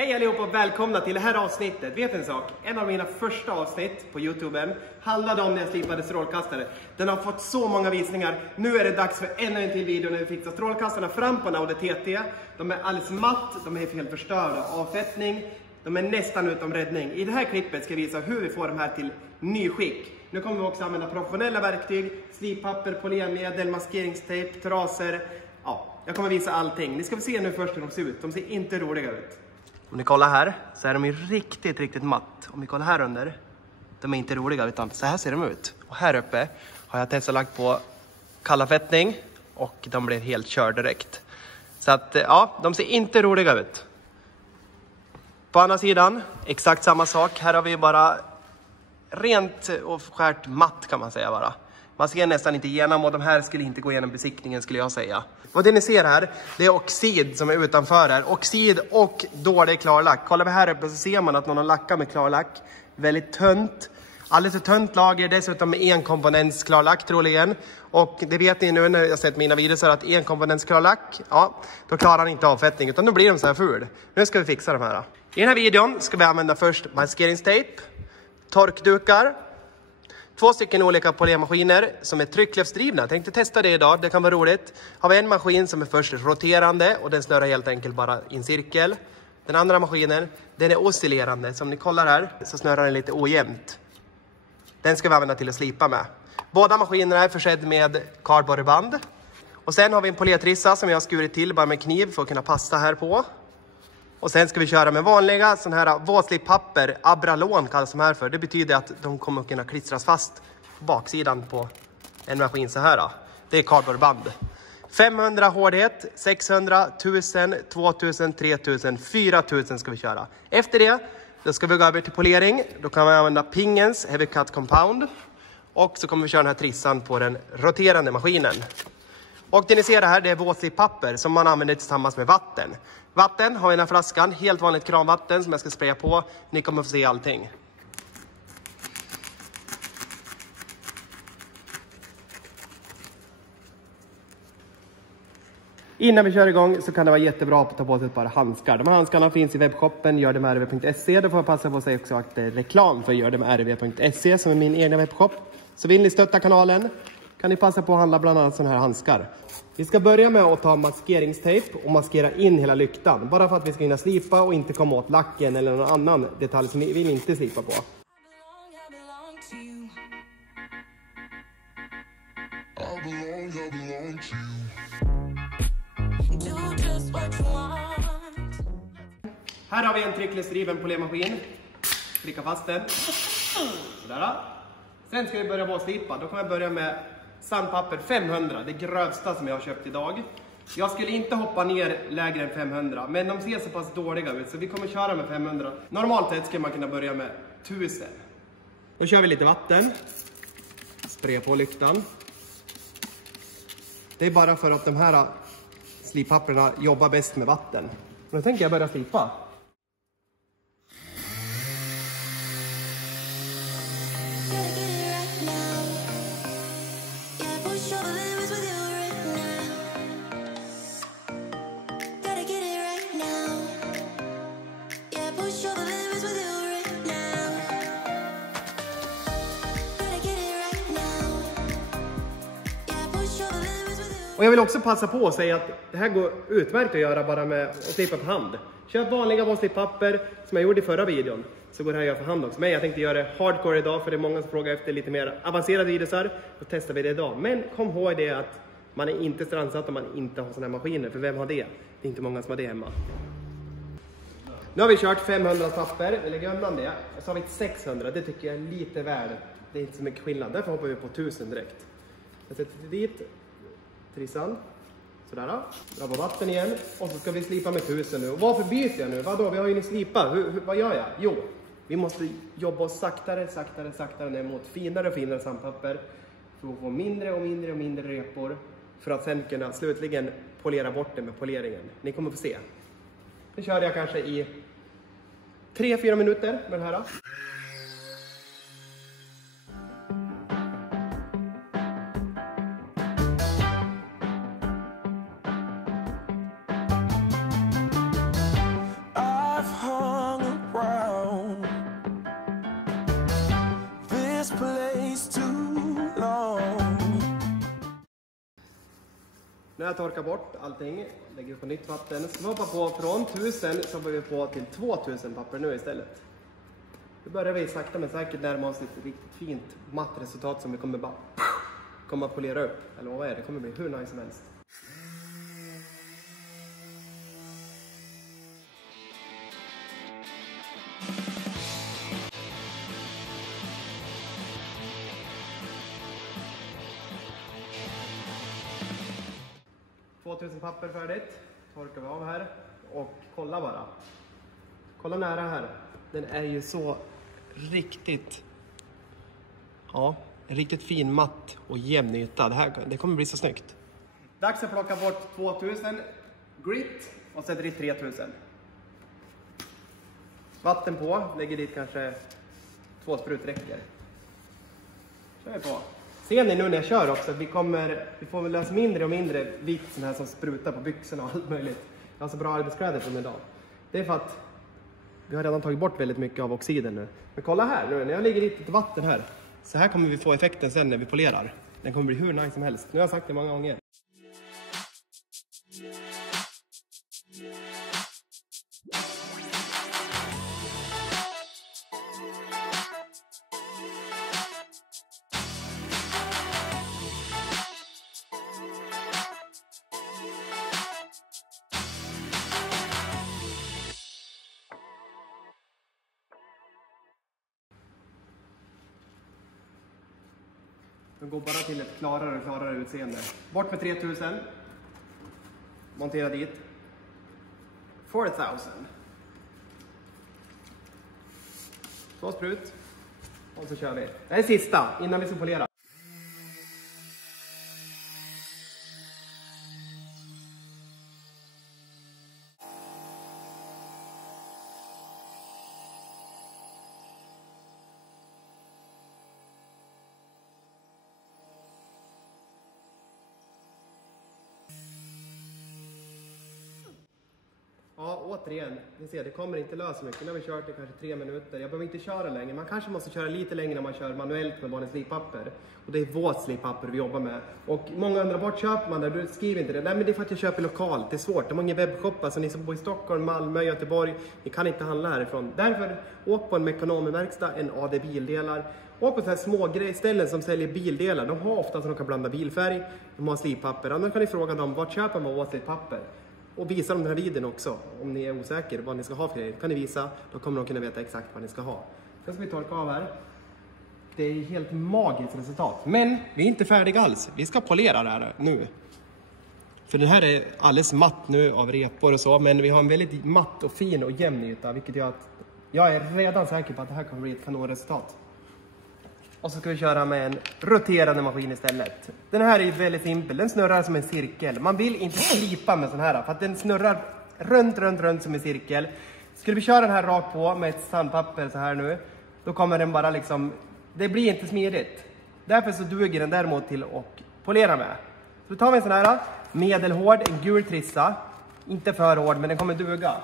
Hej allihopa och välkomna till det här avsnittet. Vet en sak? En av mina första avsnitt på YouTuben handlade om när jag slipade strålkastare. Den har fått så många visningar. Nu är det dags för ännu en till video när vi fixar strålkastarna fram på en Audi TT. De är alldeles matt, de är helt förstörda. Avfettning, de är nästan utom räddning. I det här klippet ska jag visa hur vi får de här till nyskick. Nu kommer vi också använda professionella verktyg, slippapper, polermedel, maskeringstejp, traser. Ja, jag kommer visa allting. Ni ska få se nu först hur de ser ut. De ser inte roliga ut. Om ni kollar här så är de ju riktigt matt. Om vi kollar här under, de är inte roliga utan så här ser de ut. Och här uppe har jag testat lagt på kallafettning och de blev helt kör direkt. Så att ja, de ser inte roliga ut. På andra sidan, exakt samma sak. Här har vi bara rent och skärt matt kan man säga bara. Man ser nästan inte igenom och de här skulle inte gå igenom besiktningen skulle jag säga. Och det ni ser här, det är oxid som är utanför här. Oxid och dålig klarlack. Kollar vi här uppe så ser man att någon har lackat med klarlack. Väldigt tunt. Alldeles för tunt lager, dessutom med enkomponents klarlack troligen. Och det vet ni nu när jag sett mina videos att enkomponents klarlack, ja, då klarar han inte avfettning utan då blir de så här ful. Nu ska vi fixa de här. I den här videon ska vi använda först maskeringstejp, torkdukar, 2 stycken olika polermaskiner som är tryckluftsdrivna. Jag tänkte testa det idag, det kan vara roligt. Har vi en maskin som är först roterande och den snurrar helt enkelt bara i en cirkel. Den andra maskinen, den är oscillerande. Som ni kollar här så snurrar den lite ojämnt. Den ska vi använda till att slipa med. Båda maskinerna är försedda med kardborreband. Och sen har vi en polertrissa som jag har skurit till bara med kniv för att kunna passa här på. Och sen ska vi köra med vanliga sån här våtslipapper, Abralon kallas de här för. Det betyder att de kommer att kunna klistras fast på baksidan på en maskin så här. Det är kardborreband. 500 hårdhet, 600, 1000, 2000, 3000, 4000 ska vi köra. Efter det, då ska vi gå över till polering. Då kan vi använda Pingens Heavy Cut Compound. Och så kommer vi köra den här trissan på den roterande maskinen. Och det ni ser här, det är våtslipapper som man använder tillsammans med vatten. Vatten har vi i den här flaskan, helt vanligt kranvatten som jag ska spraya på. Ni kommer få se allting. Innan vi kör igång så kan det vara jättebra att ta på sig ett par handskar. De här handskarna finns i webbshoppen gördemrv.se. Då får jag passa på att säga också att det är reklam för gördemrv.se som är min egna webbshop. Så vill ni stötta kanalen kan ni passa på att handla bland annat sådana här handskar. Vi ska börja med att ta maskeringstejp och maskera in hela lyktan. Bara för att vi ska hinna slipa och inte komma åt lacken eller någon annan detalj som vi vill inte slipa på. Här har vi en tryckluftsdriven polermaskin. Klicka fast den. Sådär. Sen ska vi börja på att slipa. Då kommer jag börja med sandpapper 500. Det grövsta som jag har köpt idag. Jag skulle inte hoppa ner lägre än 500. Men de ser så pass dåliga ut så vi kommer köra med 500. Normalt sett ska man kunna börja med 1000. Då kör vi lite vatten. Spraya på lyktan. Det är bara för att de här slippapperna jobbar bäst med vatten. Nu tänker jag börja slipa. Och jag vill också passa på att säga att det här går utmärkt att göra bara med att slipa på hand. Köp vanliga våtslipapper som jag gjorde i förra videon. Så går det här att göra för hand också. Men jag tänkte göra det hardcore idag för det är många som frågar efter lite mer avancerade videosar. Då testar vi det idag. Men kom ihåg det att man är inte strandsatt om man inte har såna här maskiner. För vem har det? Det är inte många som har det hemma. Nu har vi kört 500 papper. Vi lägger undan det. Och så har vi 600. Det tycker jag är lite värd. Det är inte så mycket skillnad. Därför hoppar vi på 1000 direkt. Jag sätter dit trissan. Sådär då. Dra på vatten igen. Och så ska vi slipa med 1000 nu. Och varför byter jag nu? Vadå? Vi har ju ni slipa. Vad gör jag? Jo, vi måste jobba oss saktare ner mot finare och finare sandpapper. För att få mindre och mindre repor. För att sen kunna slutligen polera bort det med poleringen. Ni kommer få se. Nu kör jag kanske i 3-4 minuter med det här. Nu har jag torkat bort allting. Lägger på nytt vatten. Ska vi hoppa på från 1000 så hoppar vi på till 2000 papper nu istället. Då börjar vi sakta men säkert närma oss ett riktigt fint matt resultat som vi kommer bara komma att polera upp. Eller vad är det? Det kommer bli hur nice som helst. $2000 papper färdigt. Torkar vi av här. Och kolla bara. Kolla nära här. Den är ju så riktigt... Ja, en riktigt fin matt och jämn yta. Det kommer bli så snyggt. Dags att plocka bort 2000 grit och sätter dit 3000. Vatten på. Lägger dit kanske 2 sprut räcker. Kör vi på. Ser ni nu när jag kör också att vi får väl lösa mindre och mindre vitt sån här som sprutar på byxorna och allt möjligt. Jag har så bra arbetskläder på mig idag. Det är för att vi har redan tagit bort väldigt mycket av oxiden nu. Men kolla här nu, när jag lägger dit lite vatten här. Så här kommer vi få effekten sen när vi polerar. Den kommer bli hur nice som helst. Nu har jag sagt det många gånger. Den går bara till ett klarare och klarare utseende. Bort med 3000. Montera dit. 4000. 2 sprut. Och så kör vi. Det här är sista innan vi ska polera. Ja, återigen, ni ser, det kommer inte lösa mycket. Nu har vi kört i kanske 3 minuter. Jag behöver inte köra längre. Man kanske måste köra lite längre när man kör manuellt med vanligt slippapper. Och det är vårt slippapper vi jobbar med. Och många undrar, vart köper man det? Du skriver inte det. Nej, men det är för att jag köper lokalt. Det är svårt. Det är många webbshoppar, så ni som bor i Stockholm, Malmö, Göteborg, ni kan inte handla härifrån. Därför åk på en Mekonomenverkstad, en AD bildelar. Åk på så här små ställen som säljer bildelar. De har ofta så de kan blanda bilfärg. De har slippapper. Annars kan ni fråga dem, vart köper man vårt slippapper? Och visa dem den här videon också. Om ni är osäkra vad ni ska ha för grejer, kan ni visa. Då kommer de kunna veta exakt vad ni ska ha. Sen ska vi torka av här. Det är helt magiskt resultat. Men vi är inte färdiga alls. Vi ska polera det här nu. För den här är alldeles matt nu av repor och så. Men vi har en väldigt matt och fin och jämn yta. Vilket gör att jag är redan säker på att det här kommer bli ett kanonresultat. Och så ska vi köra med en roterande maskin istället. Den här är väldigt simpel. Den snurrar som en cirkel. Man vill inte slipa med sån här. För att den snurrar runt som en cirkel. Skulle vi köra den här rakt på med ett sandpapper så här nu. Då kommer den bara liksom... Det blir inte smidigt. Därför så duger den däremot till att polera med. Så tar vi en sån här medelhård, en gul trissa. Inte för hård, men den kommer duga.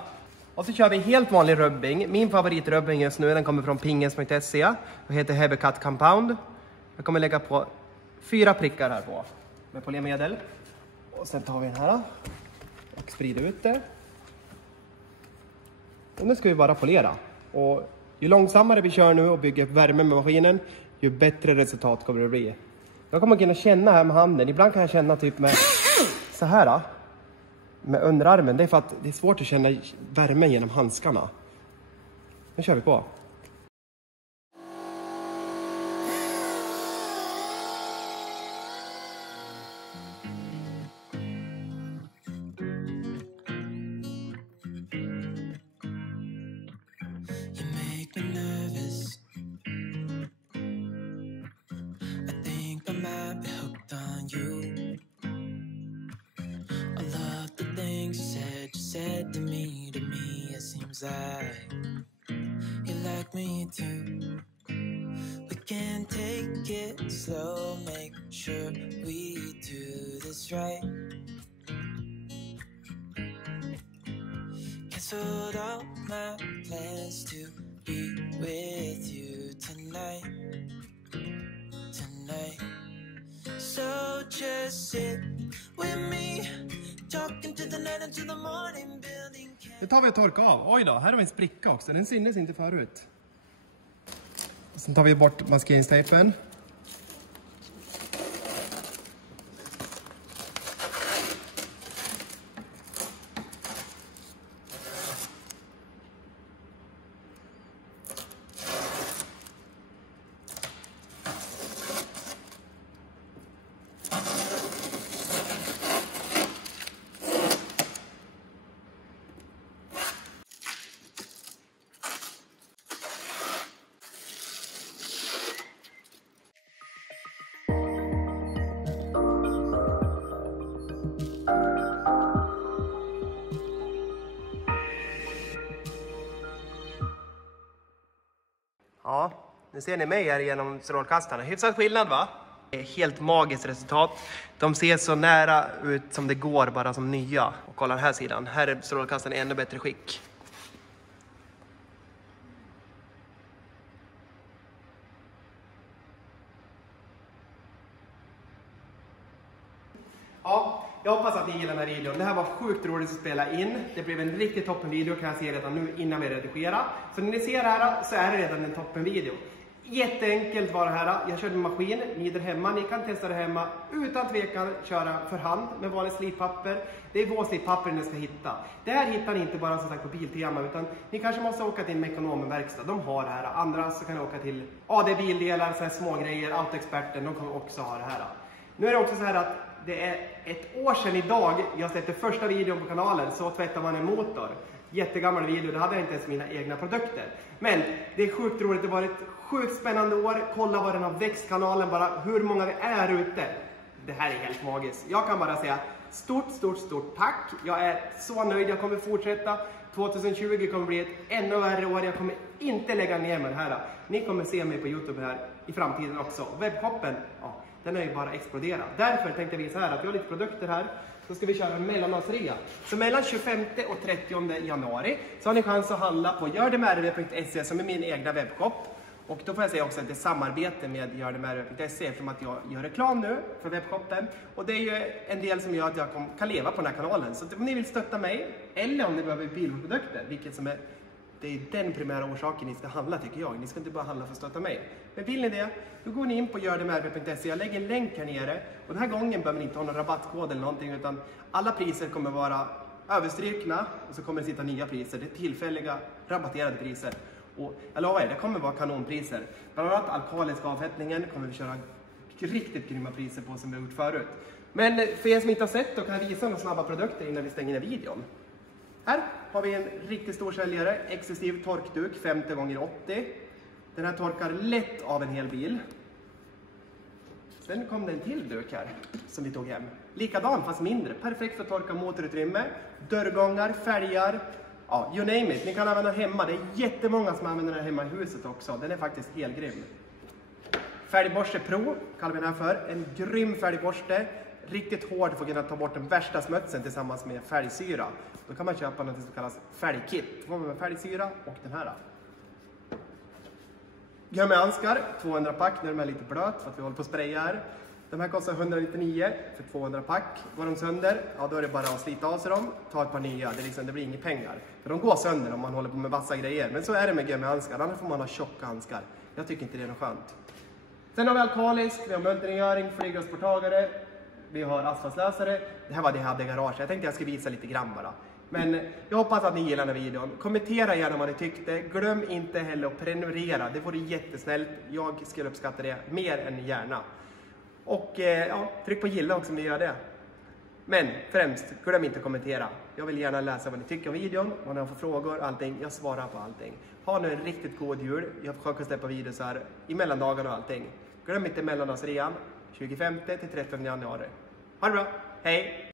Och så kör vi helt vanlig rubbing. Min favoritrubbing just nu, den kommer från pingens.se. Och heter Heavy Cut Compound. Jag kommer lägga på 4 prickar här på. Med polermedel. Och sen tar vi den här. Och sprider ut det. Och nu ska vi bara polera. Och ju långsammare vi kör nu och bygger värme med maskinen, ju bättre resultat kommer det bli. Jag kommer kunna känna här med handen. Ibland kan jag känna typ med så här. Med underarmen. Det är för att det är svårt att känna värmen genom handskarna. Nu kör vi på. Said to me, it seems like you like me too. We can take it slow, make sure we do this right. Canceled all my plans to be with you tonight. So just sit with me. Walking to the night until the morning, building. Nu tar vi och torkar av. Oj då, här har vi en spricka också. Den syntes inte förut. Och sen tar vi bort maskeringstejpen. Ja, nu ser ni mig här genom strålkastarna. Hyfsat skillnad va? Det är helt magiskt resultat. De ser så nära ut som det går, bara som nya. Och kolla den här sidan. Här är strålkastaren i ännu bättre skick. Ja, jag hoppas att ni gillar den här videon. Det här var sjukt roligt att spela in. Det blev en riktigt toppen video, kan jag se redan nu innan vi redigerar. Så när ni ser det här så är det redan en toppen video. Jätteenkelt var det här. Jag körde med maskin, ni där hemma. Ni kan testa det hemma utan tvekan, köra för hand med vanligt slippapper. Det är vårslipapper ni ska hitta. Det här hittar ni inte bara som sagt på Biltema, utan ni kanske måste åka till en Mekonomen-verkstad. De har det här. Andra så kan ni åka till AD Bildelar, så här små grejer, Autoexperten, de kommer också ha det här. Nu är det också så här att det är ett år sedan idag jag släppte första videon på kanalen, så tvättar man en motor. Jättegammal video, det hade jag inte ens mina egna produkter. Men det är sjukt roligt, det var ett sjukt spännande år. Kolla vad den har växt kanalen, bara hur många vi är ute. Det här är helt magiskt. Jag kan bara säga stort tack. Jag är så nöjd, jag kommer fortsätta. 2020 kommer bli ett ännu värre år, jag kommer inte lägga ner mig här. Ni kommer se mig på YouTube här i framtiden också. Webbshoppen, ja, den har ju bara exploderat. Därför tänkte jag visa här att vi har lite produkter här. Så ska vi köra en mellandagsrea. Så mellan 25 och 30 januari så har ni chans att handla på gördemrv.se som är min egna webbshop. Och då får jag säga också att det är samarbete med gördemrv.se eftersom att jag gör reklam nu för webbshoppen. Och det är ju en del som gör att jag kan leva på den här kanalen. Så om ni vill stötta mig eller om ni behöver bilprodukter, vilket som är... Det är den primära orsaken ni ska handla tycker jag. Ni ska inte bara handla för att stötta mig. Men vill ni det, då går ni in på gördemrv.se. Jag lägger en länk här nere. Och den här gången behöver ni inte ha någon rabattkod eller någonting. Utan alla priser kommer vara överstrykna. Och så kommer det sitta nya priser. Det är tillfälliga rabatterade priser. Och jag lovar er, det kommer vara kanonpriser. Bland annat alkaliska avfettningen kommer vi köra riktigt grymma priser på som vi har gjort förut. Men för er som inte har sett då kan jag visa några snabba produkter innan vi stänger ner videon. Här har vi en riktigt stor säljare, exklusiv torkduk 50x80. Den här torkar lätt av en hel bil. Sen kom det en till duk här som vi tog hem. Likadan fast mindre, perfekt för att torka motorutrymme, dörrgångar, fälgar, ja, you name it. Ni kan använda den hemma, det är jättemånga som använder den hemma i huset också. Den är faktiskt helt grym. Fälgborste Pro kallar vi den här för, en grym fälgborste. Riktigt hård för att kunna ta bort den värsta smutsen tillsammans med färgsyra. Då kan man köpa något som kallas färgkit. Det var med färgsyra och den här. Gummihandskar, 200 pack. Nu är de här lite blöt för att vi håller på att spraya här. De här kostar 199 för 200 pack. Går de sönder, ja då är det bara att slita av sig dem. Ta ett par nya, det blir inga pengar. För de går sönder om man håller på med vassa grejer. Men så är det med gummihandskar, annars får man ha tjocka handskar. Jag tycker inte det är något skönt. Sen har vi alkalisk, vi har multirengöring, flygrörsportagare. Vi har asfaltslösare. Det här var det jag hade i garaget. Jag tänkte jag skulle visa lite grann bara. Men jag hoppas att ni gillar den här videon. Kommentera gärna vad ni tyckte. Glöm inte heller att prenumerera. Det vore jättesnällt. Jag skulle uppskatta det mer än gärna. Och ja, tryck på gilla också om ni gör det. Men främst, glöm inte att kommentera. Jag vill gärna läsa vad ni tycker om videon. Vad ni har för frågor, allting. Jag svarar på allting. Ha nu en riktigt god jul. Jag försöker släppa videos här i mellandagarna och allting. Glöm inte mellandagsrean. 25 till 13 januari. Ha det bra, hej!